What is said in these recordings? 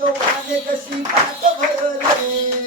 तो आगे कशी बात भरले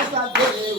graças a Deus.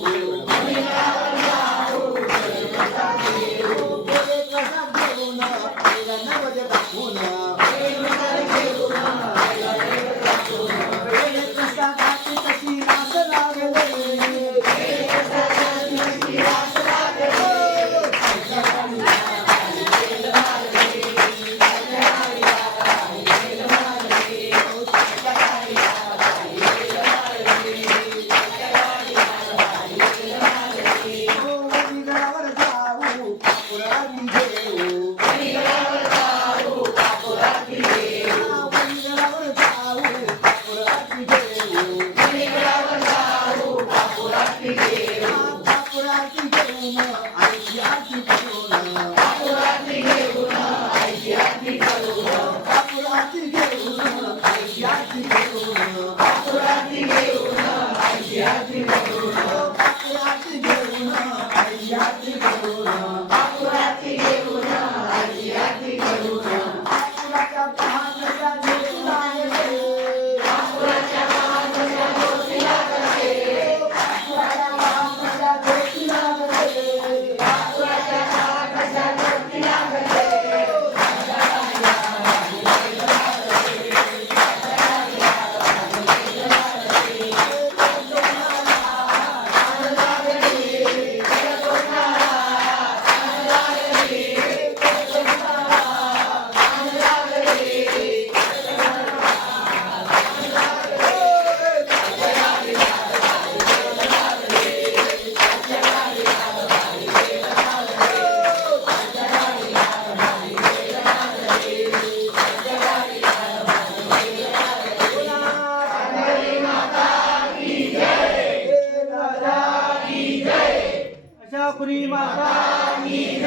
माता Prima Dani